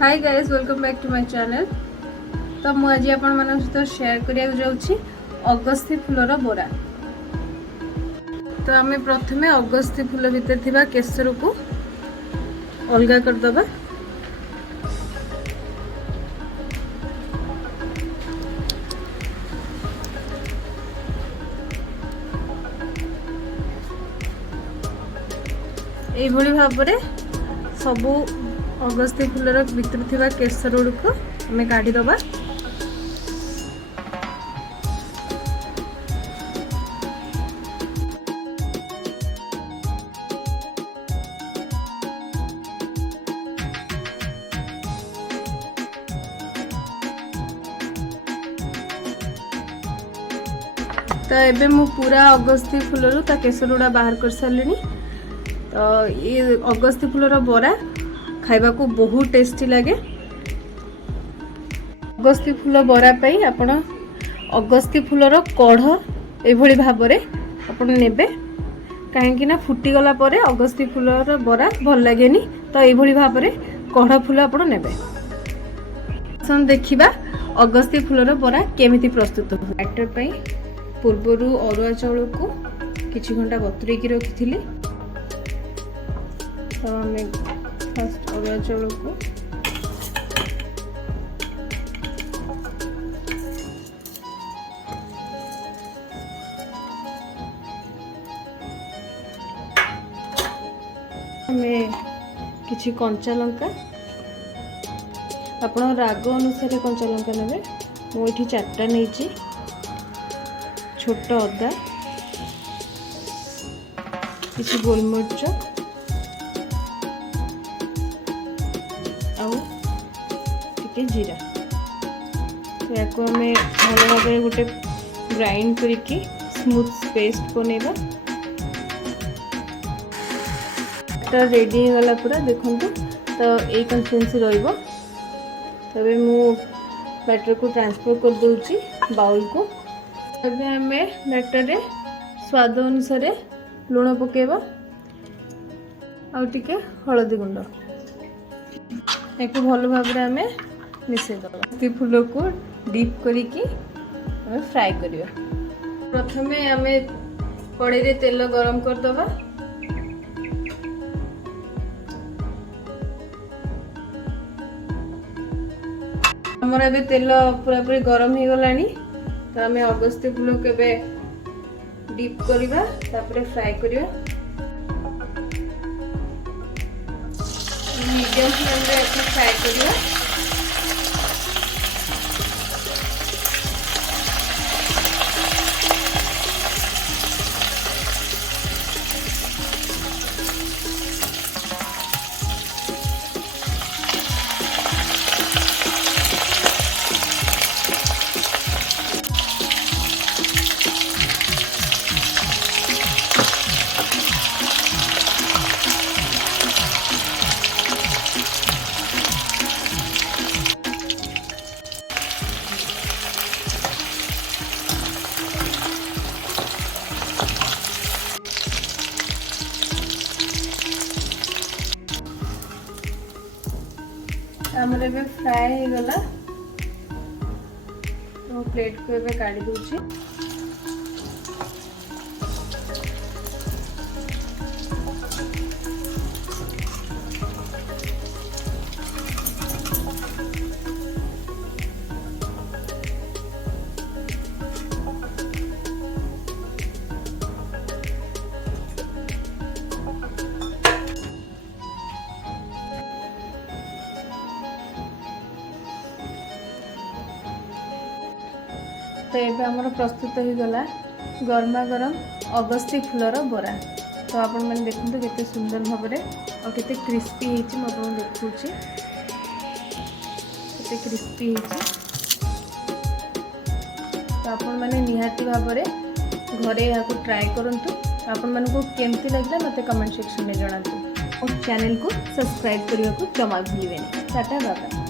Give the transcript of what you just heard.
Hi guys, welcome back to my channel. तो मुझे आज आपण मन सहित शेयर करिया जाउछि अगस्ती फूलर बोरा। तो आम प्रथमे अगस्ती फूल भितर थिबा केसर को अलगा कर दबा। एई भली भाबरे सबु अगस्ती फूलर भितर थिबा केसर गुड़िक आम काढ़ी दबा। तो एबे मु पूरा अगस्ती फूलरू ता केसर गुड़ा बाहर कर सारे। तो ये अगस्ती फूलर बोरा खाइबा को बहुत टेस्टी लगे। अगस्ती फूल बोरा पई आपण अगस्ती फूलर कढ़ एभली भाबरे आपण नेबे, काहेकि ना फुटी गला परे अगस्ती फूलर बोरा भल लागेनी। तो एभली भाबरे कढ़ फूल आपण नेबे। सन देखिबा अगस्ती फूलर बोरा केमिति प्रस्तुत हो। बैटर पई पूर्वरु अरुआ चाउल को किछि घंटा बतुरे की रखिथिली। तो हमें फर्स्ट अरुआ चाउल को हमें किछि कंचा लंका, आपण राग अनुसार कंचा लंका नेबे। मो एठी 4टा नैची। छोट अदा, किसी गोलमरिच आउ टिके जीरा। तो या भल भाव गोटे ग्राइंड करके स्मूथ पेस्ट बनेबा। तो रेडी हो गला पूरा देखो। तो यही कंसिस्टेंसी रहिबो। तबे मु बैटर को ट्रांसफर कर दूची बाउल को। अबे हमें बैटर रे स्वाद अनुसार लुण पकेबा आ टिके हळदी गुंड। एक भल भाव में मिसई दबा। अगस्ती फूल को डीप करिकी हमें फ्राई करिया। प्रथमे हमें कढ़ाई रे तेल गरम कर दबा। हमर अबे तेल पूरा पूरी गरम हो गलानी। तो आम अगस्ती फूल के डीप करिबा, तापरे फ्राई करिबा। मीडियम फ्लेम रे फ्राई करिबा। आमर ए फ्राए हो गला। तो प्लेट को ए काढ़ी दूची। तो ये आमर प्रस्तुत हो गला गरमा गरम अगस्ती फूलर बोरा। तो आपण मैंने देखते केते सुंदर भाव में और केते क्रिस्पी होती। मुझे देखूँ केते क्रिस्पी होती। तो आपण मैंने निहाती भाव में घरे यहाँ ट्राए करूँ। आपण मानक केमती लगे मत कमेंट सेक्शन में जनातु। और चैनल को सब्सक्राइब करने को जमा भूलें। Tata bye.